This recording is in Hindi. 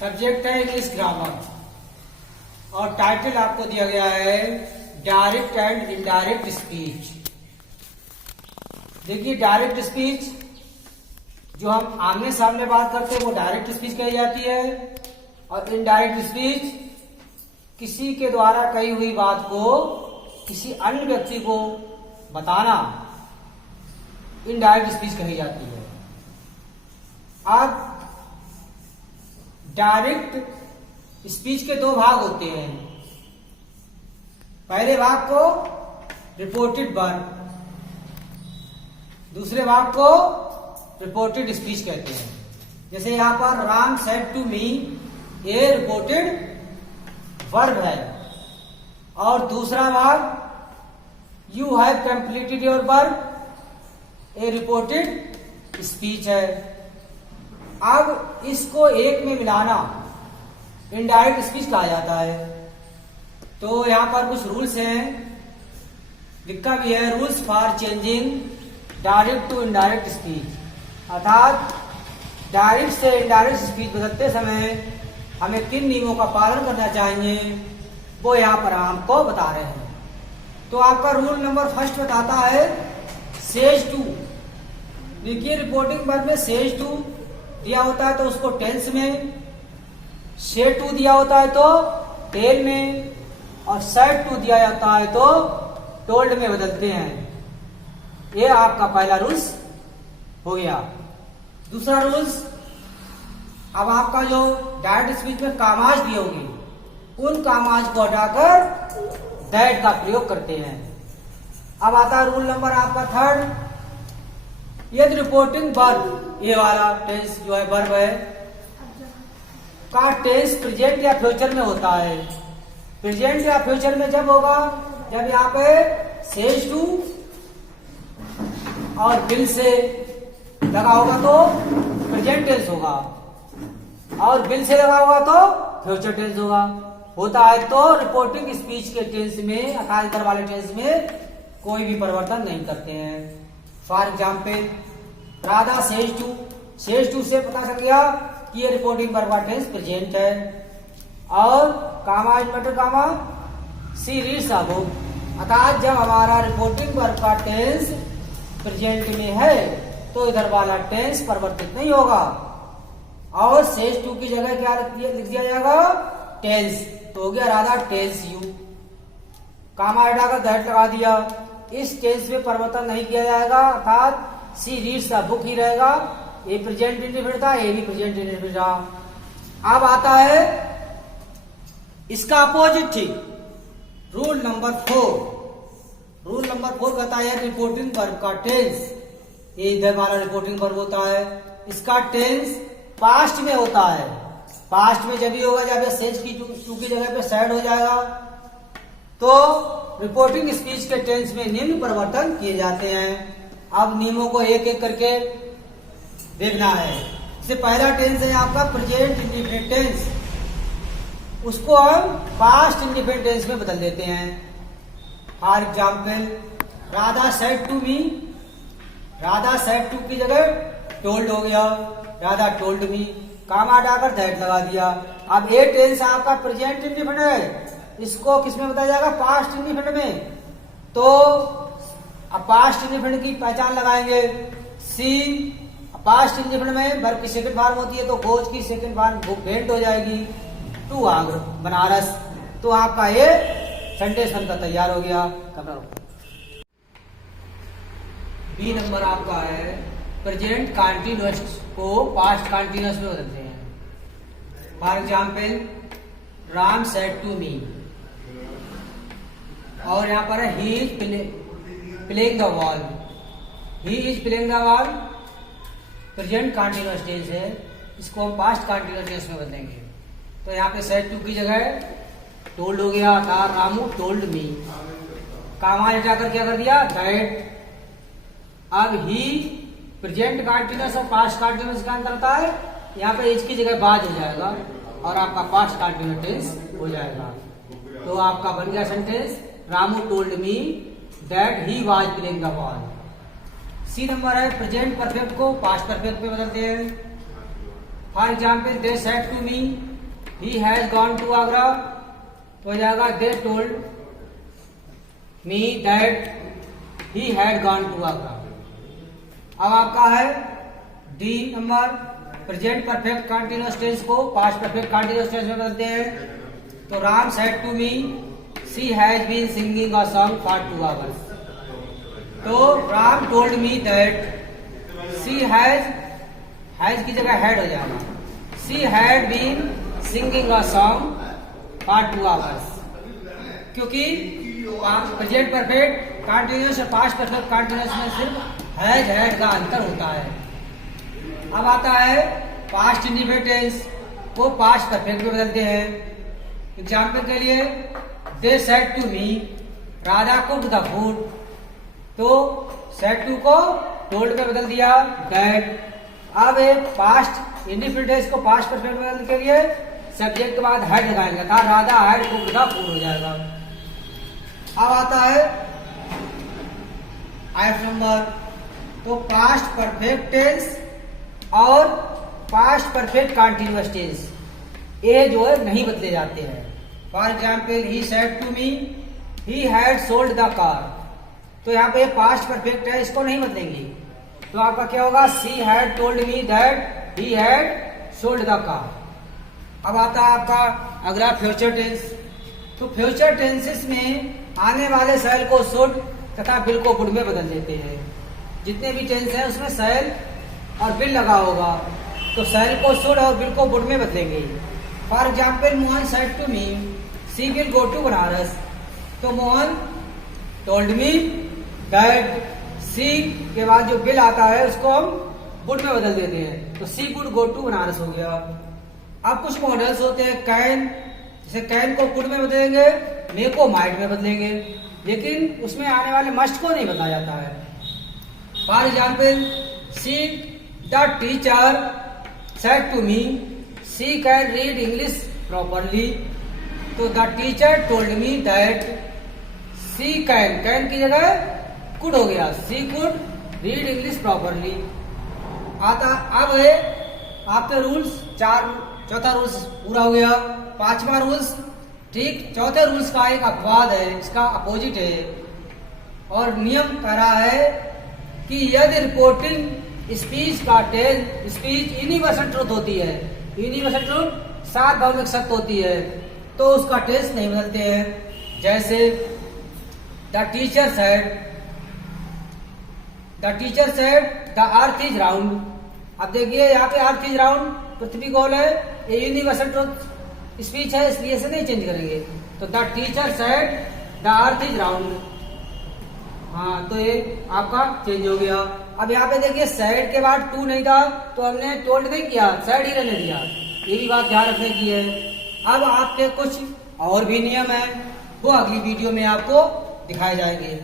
सब्जेक्ट है इंग्लिश ग्रामर और टाइटल आपको दिया गया है डायरेक्ट एंड इनडायरेक्ट स्पीच। देखिए, डायरेक्ट स्पीच जो हम आमने सामने बात करते हैं वो डायरेक्ट स्पीच कही जाती है, और इनडायरेक्ट स्पीच किसी के द्वारा कही हुई बात को किसी अन्य व्यक्ति को बताना इनडायरेक्ट स्पीच कही जाती है। अब डायरेक्ट स्पीच के दो भाग होते हैं। पहले भाग को रिपोर्टेड वर्ब, दूसरे भाग को रिपोर्टेड स्पीच कहते हैं। जैसे यहां पर राम सेड टू मी, ये रिपोर्टेड वर्ब है, और दूसरा भाग you have completed your verb, ये रिपोर्टेड स्पीच है। अब इसको एक में मिलाना इनडायरेक्ट स्पीच कहा जाता है। तो यहां पर कुछ रूल्स हैं, लिखा भी है rules for changing direct to indirect speech, अर्थात डायरेक्ट से इनडायरेक्ट स्पीच बदलते समय हमें किन नियमों का पालन करना चाहिए वो यहाँ पर आपको बता रहे हैं। तो आपका रूल नंबर फर्स्ट बताता है सेज टू। देखिए, रिपोर्टिंग वर्ब में सेज टू दिया होता है तो उसको टेंस में, से टू दिया होता है तो टेल में, और सेड टू दिया जाता है तो टोल्ड में बदलते हैं। ये आपका पहला रूल्स हो गया। दूसरा रूल्स, अब आपका जो डायरेक्ट स्पीच में कामाज दिए होंगे उन कामाज को हटाकर दैट का प्रयोग करते हैं। अब आता है रूल नंबर आपका थर्ड, यदि रिपोर्टिंग वर्ब, ये वाला टेंस जो है वर्ब है का टेंस प्रेजेंट या फ्यूचर में होता है। प्रेजेंट या फ्यूचर में जब होगा जब यहाँ पे सेज टू और विल से लगा होगा तो प्रेजेंट टेंस होगा, और विल से लगा होगा तो फ्यूचर टेंस होता है तो रिपोर्टिंग स्पीच के टेंस में, अकाल वाले टेंस में कोई भी परिवर्तन नहीं करते हैं। For example, Radha says to से पता चल गया कि ये रिपोर्टिंग वर्ब का टेंस प्रेजेंट है, और कामा मटर कामा सी रीड्स अ बुक, अर्थात जब हमारा रिपोर्टिंग वर्ब का टेंस प्रेजेंट में है तो इधर वाला टेंस परिवर्तित नहीं होगा, और सेज टू की जगह क्या लिख दिया जाएगा, टेंस। तो हो गया राधा टेंस यू, कामा हटाकर दैट लगा दिया। इस टेंस में परिवर्तन नहीं किया जाएगा, अर्थात सी रीड्स द बुक ही रहेगा। ये प्रेजेंट इंडेफिनिट था, ये भी प्रेजेंट इंडेफिनिट था। अब आता है इसका अपोजिट थी रूल नंबर 4। रूल नंबर 4 कहता है रिपोर्टिंग वर्ब का टेंस, ये इधर वाला रिपोर्टिंग वर्ब होता है, इसका टेंस पास्ट में होता है। पास्ट में जब भी होगा जब सेज की टू की जगह पे सैड हो जाएगा, तो रिपोर्टिंग स्पीच के टेंस में निम्न परिवर्तन किए जाते हैं। अब नियमों को एक एक करके देखना है। इससे पहला टेंस है आपका प्रेजेंट इंडिफिनिट टेंस, उसको हम पास्ट इंडिफिनिट टेंस में बदल देते हैं। For example, Radha said to me, Radha said to की जगह टोल्ड हो गया, राधा टोल्ड मी, कामा हटाकर दैट लगा दिया। अब ये टेंस आपका प्रेजेंट इंडिफिनिट है, इसको किसमें बताया जाएगा, पास्ट इंडिफिनिट में। तो अब पास्ट इंडिफिनिट की पहचान लगाएंगे। सी, पास्ट इंडिफिनिट में वर्ब की सेकंड फॉर्म होती है तो गोज की सेकंड फॉर्म वेंट हो जाएगी, टू आगरा बनारस। तो आपका ये सेंटेंस बनकर तैयार हो गया। बी नंबर आपका है प्रेजेंट कंटीन्यूअस को पास्ट कंटीन्यूअस में बदलते हैं। For example, Ram said to me, और यहाँ पर है he is playing the ball, he is playing the ball present continuous tense है, इसको हम पास्ट कंटीन्यूअस टेंस में बदलेंगे। तो यहाँ पे सेड टू की जगह टोल्ड हो गया था, रामू टोल्ड मी, कामा हटाकर क्या कर दिया, दैट। अब ही प्रेजेंट कंटीन्यूअस और पास्ट कंटीन्यूअस का अंतर होता है, यहाँ पे इज की जगह बाद हो जाएगा और आपका पास्ट कंटीन्यूअस टेंस हो जाएगा। तो आपका बन गया sentence, Ramu told me that he was playing the ball. C number है प्रेजेंट परफेक्ट को पास्ट परफेक्ट में बदलते हैं। For example they said to me he has gone to Agra, तो हो जाएगा they told me that he had gone to Agra. अब आपका है D number, present perfect continuous tense को पास्ट परफेक्ट कंटीन्यूअस टेंस में बदलते हैं। तो Ram said to me she has been singing a song for 2 hours. तो Ram told me that she has की जगह हैड हो जाएगा, she had been singing a song for 2 hours, क्योंकि प्रेजेंट परफेक्ट कंटीन्यूअस और पास्ट परफेक्ट कंटीन्यूअस में सिर्फ हैज हैड का अंतर होता है। अब आता है पास्ट इंडिफिनिट टेंस को पास्ट परफेक्ट में बदलते हैं। एग्जाम्पल के लिए they said to me Radha cooked the food, तो सेड टू को टोल्ड में बदल दिया दैट। अब एक पास्ट इंडिफिनिट टेंस को पास्ट परफेक्ट में बदलने के लिए सब्जेक्ट के बाद हैड लगाएंगे, था Radha had cooked the food हो जाएगा। अब आता है आइफ नंबर, तो पास्ट परफेक्ट टेंस और पास्ट परफेक्ट कंटीन्यूअस टेंस ये जो है नहीं बदले जाते हैं। For example he said to me he had sold the car, तो यहाँ पे पास्ट परफेक्ट है, इसको नहीं बदलेंगे। तो आपका क्या होगा, she had told me that he had sold the car. अब आता है आपका अगला फ्यूचर टेंस। तो फ्यूचर टेंसेस में आने वाले शैल को शुड तथा विल को वुड में बदल देते हैं। जितने भी टेंस हैं उसमें शैल और विल लगा होगा, तो शैल को शुड और विल को वुड में बदलेंगे। For example Mohan said to me she will go to Banaras, तो Mohan told me that she के बाद जो विल आता है उसको हम वुड में बदल देते हैं, तो she would go to Banaras हो गया। अब कुछ मॉडल्स होते हैं कैन, जैसे कैन को कुड में बदलेंगे, मे को माइट में बदलेंगे, लेकिन उसमें आने वाले मस्ट को नहीं बताया जाता है। For example she the teacher said to me she can read English properly, तो the teacher told me that she can की जगह कुड हो गया, she could read English properly. आता अब है आपके रूल्स, चौथा रूल्स पूरा हो गया। पांचवा रूल्स, ठीक चौथे रूल्स का एक अपवाद है, इसका अपोजिट है, और नियम कह रहा है कि यदि रिपोर्टिंग स्पीच का टेंस स्पीच यूनिवर्सल ट्रूथ होती है, यूनिवर्सल ट्रूथ सार्वभौमिक सत्य होती है, तो उसका टेंस नहीं बदलते हैं। जैसे the teacher said the earth is round. अब देखिए यहाँ पे अर्थ इज राउंड, पृथ्वी गोल है, ये यूनिवर्सल ट्रूथ स्पीच है, इसलिए इसे नहीं चेंज करेंगे। तो the teacher said the earth is round, हाँ तो ये आपका चेंज हो गया। अब यहाँ पे देखिए सेड के बाद टू नहीं था, तो हमने टोल्ड नहीं किया, सेड ही रहने दिया, ये भी बात ध्यान रखने की है। अब आपके कुछ और भी नियम है, वो अगली वीडियो में आपको दिखाए जाएंगे।